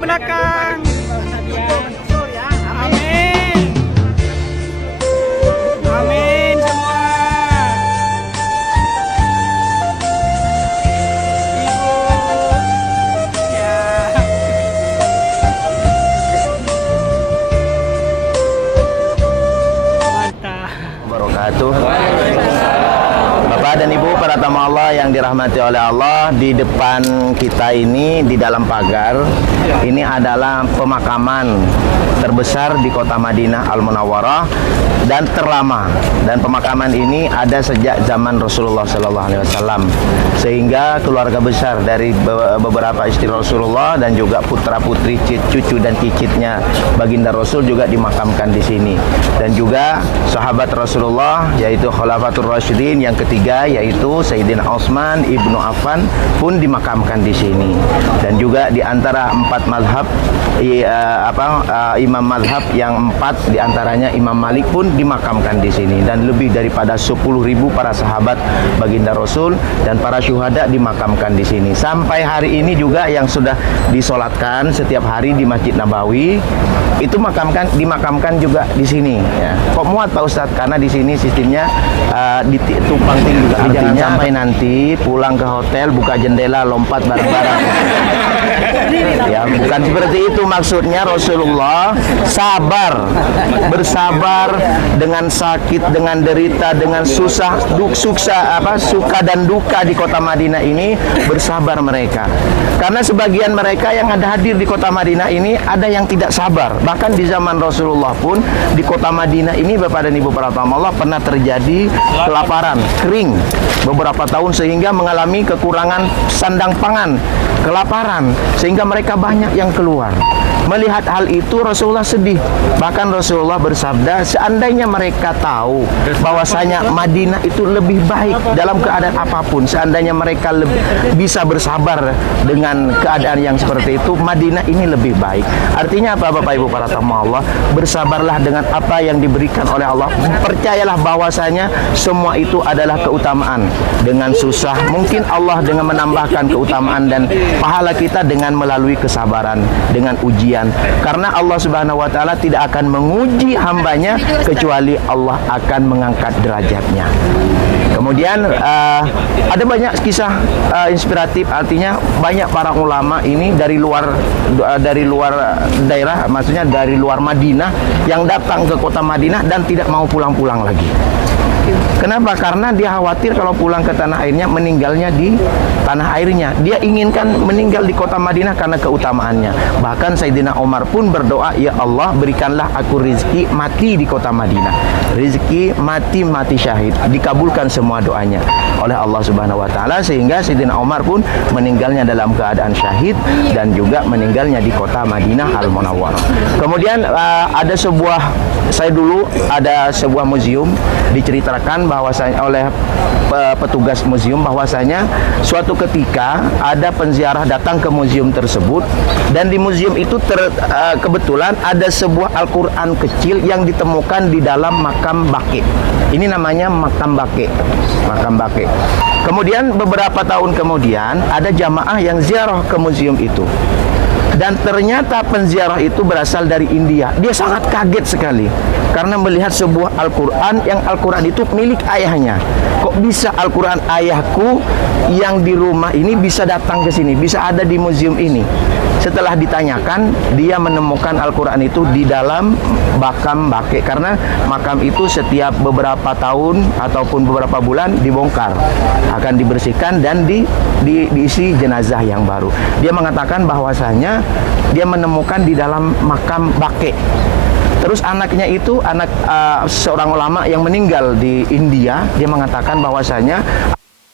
belakang. Amin. Amin semua. Ibu. Ya. Mantap. Wabarakatuh. Bapak dan Ibu para tamu Allah yang dirahmati oleh Allah, di depan kita ini di dalam pagar ini adalah pemakaman terbesar di kota Madinah Al-Munawwarah dan terlama, dan pemakaman ini ada sejak zaman Rasulullah SAW, sehingga keluarga besar dari beberapa istri Rasulullah dan juga putra putri, cucu dan cicitnya baginda Rasul juga dimakamkan di sini, dan juga sahabat Rasulullah yaitu Khulafatur Rasyidin yang ketiga yaitu Sayyidina Utsman ibnu Affan pun dimakamkan di sini, dan juga di antara empat mazhab imam mazhab yang empat diantaranya Imam Malik pun dimakamkan di sini, dan lebih daripada 10.000 para sahabat baginda Rasul dan para syuhada dimakamkan di sini. Sampai hari ini juga yang sudah disolatkan setiap hari di Masjid Nabawi itu dimakamkan juga di sini. Ya. Kok muat Pak Ustadz? Karena di sini sistemnya tumpang tindih. Jangan sampai nanti pulang ke hotel buka jendela lompat bareng-bareng. Ya, bukan seperti itu maksudnya. Rasulullah sabar, bersabar dengan sakit, dengan derita, dengan suka dan duka di kota Madinah ini, bersabar mereka. Karena sebagian mereka yang ada hadir di kota Madinah ini ada yang tidak sabar. Bahkan di zaman Rasulullah pun di kota Madinah ini Bapak dan Ibu para tamu Allah pernah terjadi kelaparan, kering beberapa tahun sehingga mengalami kekurangan sandang pangan, kelaparan, sehingga mereka banyak yang keluar. Melihat hal itu Rasulullah sedih. Bahkan Rasulullah bersabda, seandainya mereka tahu bahwasanya Madinah itu lebih baik dalam keadaan apapun, seandainya mereka bisa bersabar dengan keadaan yang seperti itu, Madinah ini lebih baik. Artinya apa Bapak Ibu para tamu Allah? Bersabarlah dengan apa yang diberikan oleh Allah. Percayalah bahwasanya semua itu adalah keutamaan. Dengan susah mungkin Allah dengan menambahkan keutamaan dan pahala kita dengan melalui kesabaran, dengan ujian. Karena Allah Subhanahu wa taala tidak akan menguji hambanya kecuali Allah akan mengangkat derajatnya. Kemudian ada banyak kisah inspiratif, artinya banyak para ulama ini dari luar daerah, maksudnya dari luar Madinah yang datang ke kota Madinah dan tidak mau pulang-pulang lagi. Kenapa? Karena dia khawatir kalau pulang ke tanah airnya meninggalnya di tanah airnya. Dia inginkan meninggal di kota Madinah karena keutamaannya. Bahkan Sayyidina Umar pun berdoa, ya Allah berikanlah aku rizki mati di kota Madinah, rizki mati syahid. Dikabulkan semua doanya oleh Allah Subhanahu wa taala, sehingga Sayyidina Umar pun meninggalnya dalam keadaan syahid dan juga meninggalnya di kota Madinah Al-Munawwarah. Kemudian saya dulu ada sebuah museum, diceritakan bahwasanya oleh petugas museum bahwasanya suatu ketika ada penziarah datang ke museum tersebut, dan di museum itu kebetulan ada sebuah Al-Quran kecil yang ditemukan di dalam makam Baqi. Ini namanya makam Baqi. Makam Baqi. Kemudian beberapa tahun kemudian ada jamaah yang ziarah ke museum itu. Dan ternyata penziarah itu berasal dari India. Dia sangat kaget sekali karena melihat sebuah Al-Quran yang Al-Quran itu milik ayahnya. Kok bisa Al-Quran ayahku yang di rumah ini bisa datang ke sini, bisa ada di museum ini? Setelah ditanyakan, dia menemukan Al-Quran itu di dalam makam Baqi, karena makam itu setiap beberapa tahun ataupun beberapa bulan dibongkar, akan dibersihkan dan diisi jenazah yang baru. Dia mengatakan bahwasanya dia menemukan di dalam makam Baqi. Terus anaknya itu seorang ulama yang meninggal di India, dia mengatakan bahwasanya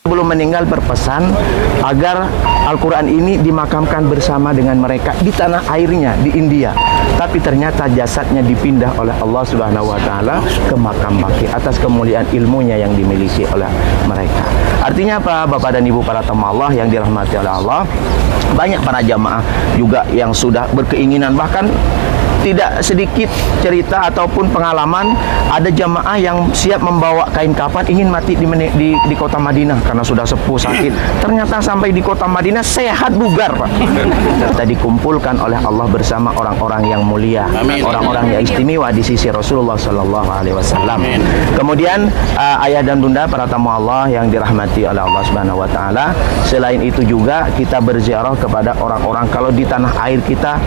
sebelum meninggal berpesan agar Al-Quran ini dimakamkan bersama dengan mereka di tanah airnya di India. Tapi ternyata jasadnya dipindah oleh Allah Subhanahu wa taala ke makam Baqi atas kemuliaan ilmunya yang dimiliki oleh mereka. Artinya apa Bapak dan Ibu para tamu Allah yang dirahmati oleh Allah? Banyak para jamaah juga yang sudah berkeinginan, bahkan tidak sedikit cerita ataupun pengalaman ada jamaah yang siap membawa kain kafan ingin mati di kota Madinah karena sudah sepuh sakit. Ternyata sampai di kota Madinah sehat bugar, Pak. Kita dikumpulkan oleh Allah bersama orang-orang yang mulia, orang-orang yang istimewa di sisi Rasulullah Sallallahu Alaihi Wasallam. Kemudian ayah dan bunda para tamu Allah yang dirahmati oleh Allah Subhanahu Wa Taala. Selain itu juga kita berziarah kepada orang-orang, kalau di tanah air kita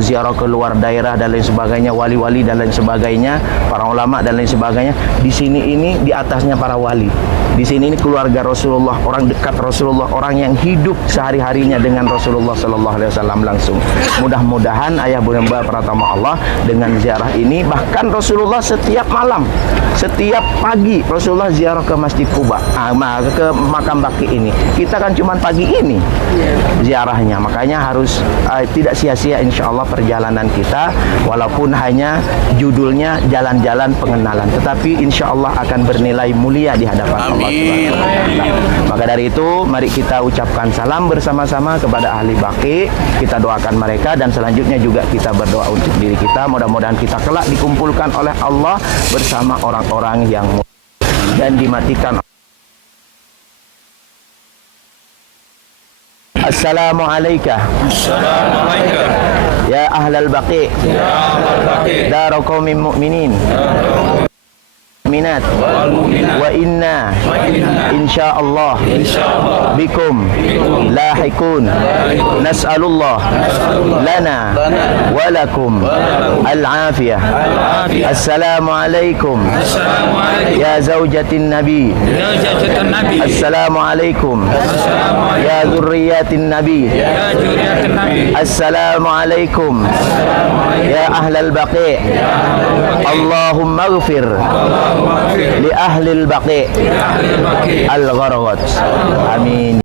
ziarah ke luar daerah dan lain sebagainya, wali-wali dan lain sebagainya, para ulama dan lain sebagainya. Di sini ini di atasnya para wali. Di sini ini keluarga Rasulullah, orang dekat Rasulullah, orang yang hidup sehari-harinya dengan Rasulullah Sallallahu Alaihi Wasallam langsung. Mudah-mudahan ayah bunda para tamu Allah dengan ziarah ini, bahkan Rasulullah setiap malam, setiap pagi Rasulullah ziarah ke Masjid Quba, ke makam Baqi ini. Kita kan cuma pagi ini ziarahnya, makanya harus tidak sia-sia insya Allah perjalanan kita, walaupun hanya judulnya jalan-jalan pengenalan, tetapi insya Allah akan bernilai mulia di hadapan Allah Subhanahu wa Ta'ala. Maka dari itu mari kita ucapkan salam bersama-sama kepada ahli Baqi, kita doakan mereka, dan selanjutnya juga kita berdoa untuk diri kita, mudah-mudahan kita kelak dikumpulkan oleh Allah bersama orang-orang yang mulia dan dimatikan. Assalamualaikum. Assalamualaikum. Ya ahlal Baqi, Ya ahlal Baqi, daru qaumin mu'minin minat wa inna insyaallah bikum lahikun nas'alullah lana wa lakum al-afiyah. Assalamualaikum ya zaujatin nabi, assalamualaikum ya dzurriyyatin nabi, assalamualaikum ya ahlal Baqi. Allahumma ighfir li ahlil Baqi al-gharqat. Amin.